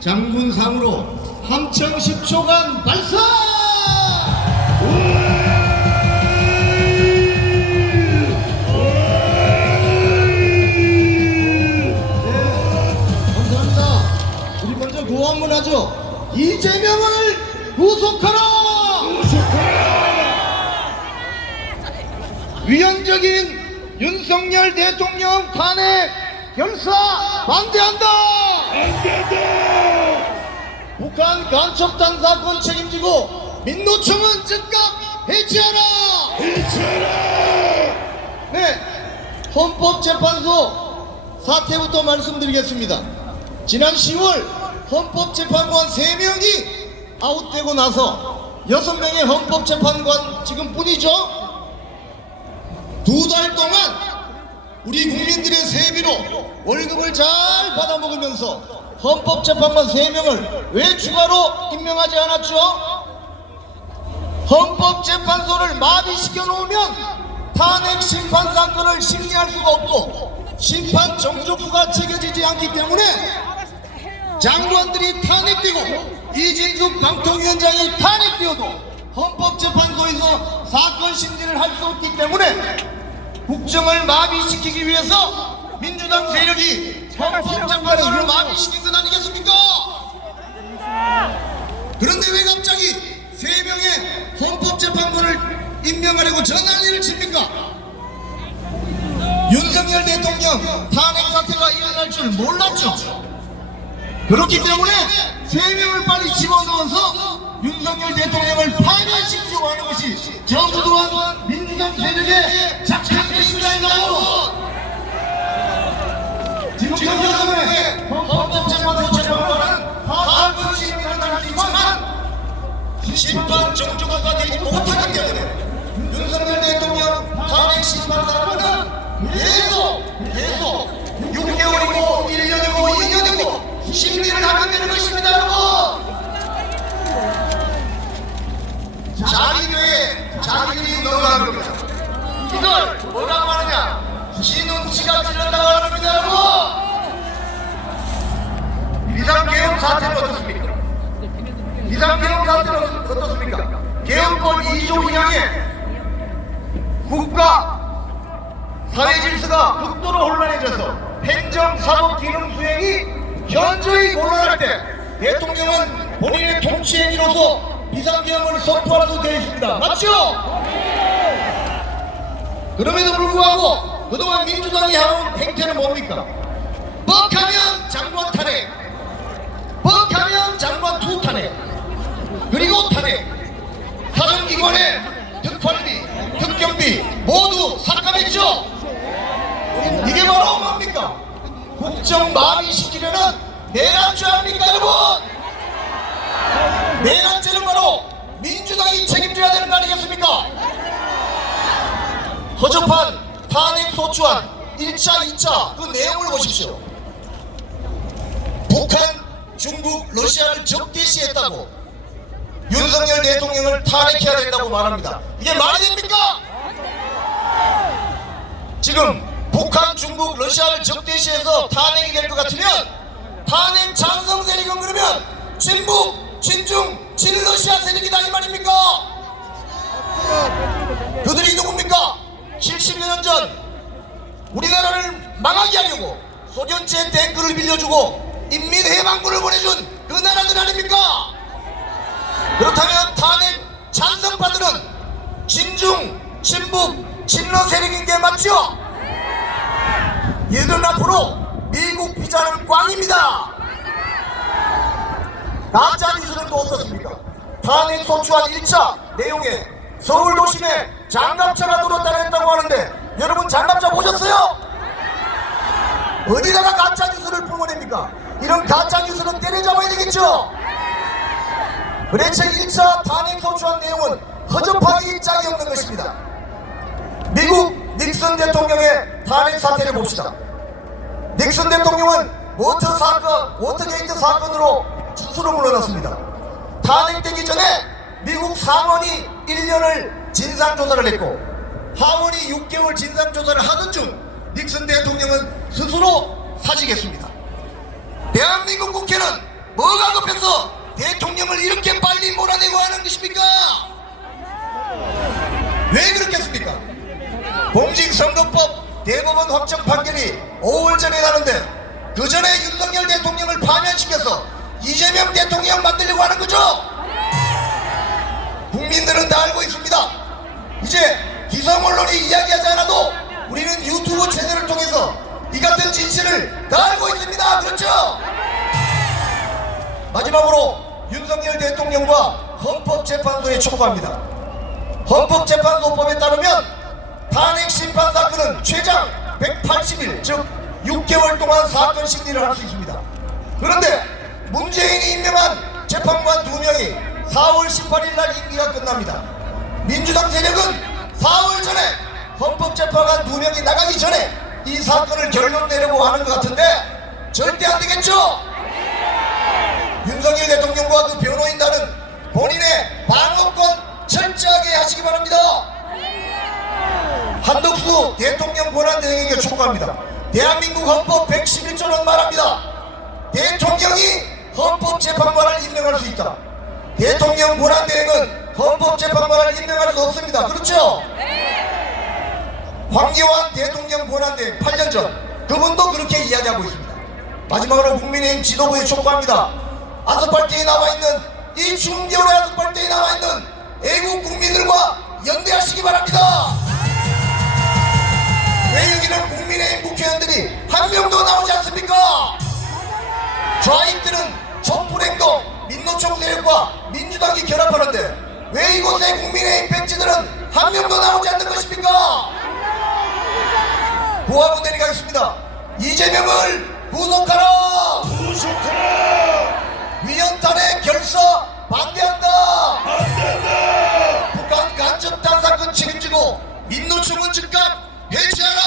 장군상으로 함청 10초간 발사! 감사합니다. 우리 먼저 구호 한번 하죠. 이재명을 구속하라! 위헌적인 윤석열 대통령 탄핵 결사 반대한다! 북한 간첩단 사건 책임지고 민노총은 즉각 해체하라! 네, 헌법재판소 사태부터 말씀드리겠습니다. 지난 10월 헌법재판관 3명이 아웃되고 나서 6명의 헌법재판관 지금뿐이죠. 2달 동안 우리 국민들의 세비로 월급을 잘 받아먹으면서 헌법재판관 3명을 왜 추가로 임명하지 않았죠? 헌법재판소를 마비시켜 놓으면 탄핵 심판 사건을 심리할 수가 없고 심판 정족수가 챙겨지지 않기 때문에 장관들이 탄핵되고 이진숙 방통위원장이 탄핵되어도 헌법재판소에서 사건 심리를 할 수 없기 때문에 국정을 마비시키기 위해서 민주당 세력이 헌법재판소를 마비시킨 것 아니겠습니까? 그런데 왜 갑자기 3명의 헌법재판관을 임명하려고 저 난리를 칩니까? 윤석열 대통령 탄핵 사태가 일어날 줄 몰랐죠. 그렇기 때문에 3명을 빨리 집어넣어서 윤석열 대통령을 파면시키려고 하는 것이 정부 또한 민주당 세력의 작전입니다. 지금 현재 헌법재판소 재판관은 파면 시민을 할 수 있지만 심판 정조가 되지 못하기 때문에 윤석열 대통령 탄핵 심판 사건은 계속 6개월이고 1년이고 2년이고 심리를 하게 되는 것입니다. 여러분, 자기들이 넘어가는 겁니다. 이걸 뭐라고 하느냐? 지 눈치가 틀렸다고 하는 겁니다. 여러분, 비상계엄 사태는 어떻습니까? 비상계엄 사태는 어떻습니까? 계엄권 2조 2항에 국가 사회질서가 극도로 혼란해져서 행정사법 기능 수행이 현저히 곤란할 때 대통령은 본인의 통치행위로서 비상계엄을 선포하라고 되어 있습니다. 맞죠? 그럼에도 불구하고 그동안 민주당이 해온 행태는 뭡니까? 뻑하면 장관 탄핵, 뻑하면 장관 투 탄핵, 그리고 탄핵, 사정기관의 특활비, 특경비 모두 삭감했죠? 이게 바로 뭡니까? 국정 마비시키려는 내란죄 아닙니까, 여러분? 내란죄는 바로 민주당이 책임져야 되는 거 아니겠습니까? 허접한 탄핵 소추안 1차, 2차 그 내용을 보십시오. 북한, 중국, 러시아를 적대시했다고 윤석열 대통령을 탄핵해야 된다고 말합니다. 이게 말이 됩니까? 지금 북한, 중국, 러시아를 적대시해서 탄핵이 될 것 같으면 탄핵 찬성 세력은 그러면 친북, 친중, 친러시아 세력이다 이 말입니까? 그들이 누굽니까? 70여 년 전 우리나라를 망하게 하려고 소련제 탱크를 빌려주고 인민해방군을 보내준 그 나라들 아닙니까? 그렇다면 탄핵 찬성파들은 친중, 친북, 친러 세력인 게 맞죠? 얘들은 앞으로 미국 비자는 꽝입니다. 가짜뉴스는 또 어떻습니까? 탄핵 소추안 1차 내용에 서울 도심에 장갑차가 들어왔다고 했다고 하는데 여러분 장갑차 보셨어요? 어디다가 가짜뉴스를 뿜어냅니까? 이런 가짜뉴스는 때려잡아야 되겠죠? 그래서 1차 탄핵 소추안 내용은 허접하기 짝이 없는 것입니다. 미국 닉슨 대통령의 탄핵 사태를 봅시다. 닉슨 대통령은 워터게이트 사건으로 추수로 물러났습니다. 탄핵되기 전에 미국 상원이 1년을 진상조사를 했고 하원이 6개월 진상조사를 하던 중 닉슨 대통령은 스스로 사직했습니다. 대한민국 국회는 뭐가 급해서 대통령을 이렇게 빨리 몰아내고 하는 것입니까? 왜 그렇겠습니까? 공직선거법 대법원 확정 판결이 5월 전에 나는데 그 전에 윤석열 대통령을 파면시켜서 이재명 대통령 만들려고 하는 거죠? 국민들은 다 알고 있습니다. 이제 기성 언론이 이야기하지 않아도 우리는 유튜브 채널을 통해서 이 같은 진실을 다 알고 있습니다. 그렇죠? 마지막으로 윤석열 대통령과 헌법재판소에 촉구합니다. 헌법재판소법에 따르면 탄핵 심판 사건은 최장 180일 즉 6개월 동안 사건 심리를 할 수 있습니다. 그런데 문재인이 임명한 재판관 2명이 4월 18일 날 임기가 끝납니다. 민주당 세력은 4월 전에 헌법재판관 2명이 나가기 전에 이 사건을 결론 내려고 하는 것 같은데 절대 안 되겠죠? 윤석열 대통령과 그 변호인단은 본인의 방어권 철저하게 하시기 바랍니다. 한덕수 대통령 권한대행에게 촉구합니다. 대한민국 헌법 111조는 말합니다. 대통령이 헌법재판관을 임명할 수 있다. 대통령 권한대행은 헌법재판관을 임명할 수 없습니다. 그렇죠? 황교안 대통령 권한대행 8년 전 그분도 그렇게 이야기하고 있습니다. 마지막으로 국민의힘 지도부에 촉구합니다. 아스팔트에 나와있는 이 중겨울의 아스팔트에 나와있는 애국 국민들과 연대하시기 바랍니다. 왜 여기는 국민의힘 국회의원들이 한 명도 나오지 않습니까? 좌익들은 촛불행동, 민노총 세력과 민주당이 결합하는데 왜 이곳에 국민의힘 백지들은 한 명도 나오지 않는 것입니까? 구하고 내려가겠습니다. 이재명을 구속하라! 구속하라! 위헌탄핵 결사 반대한다! 북한 간첩 탄사건 책임지고 민노총은 즉각 해체하라!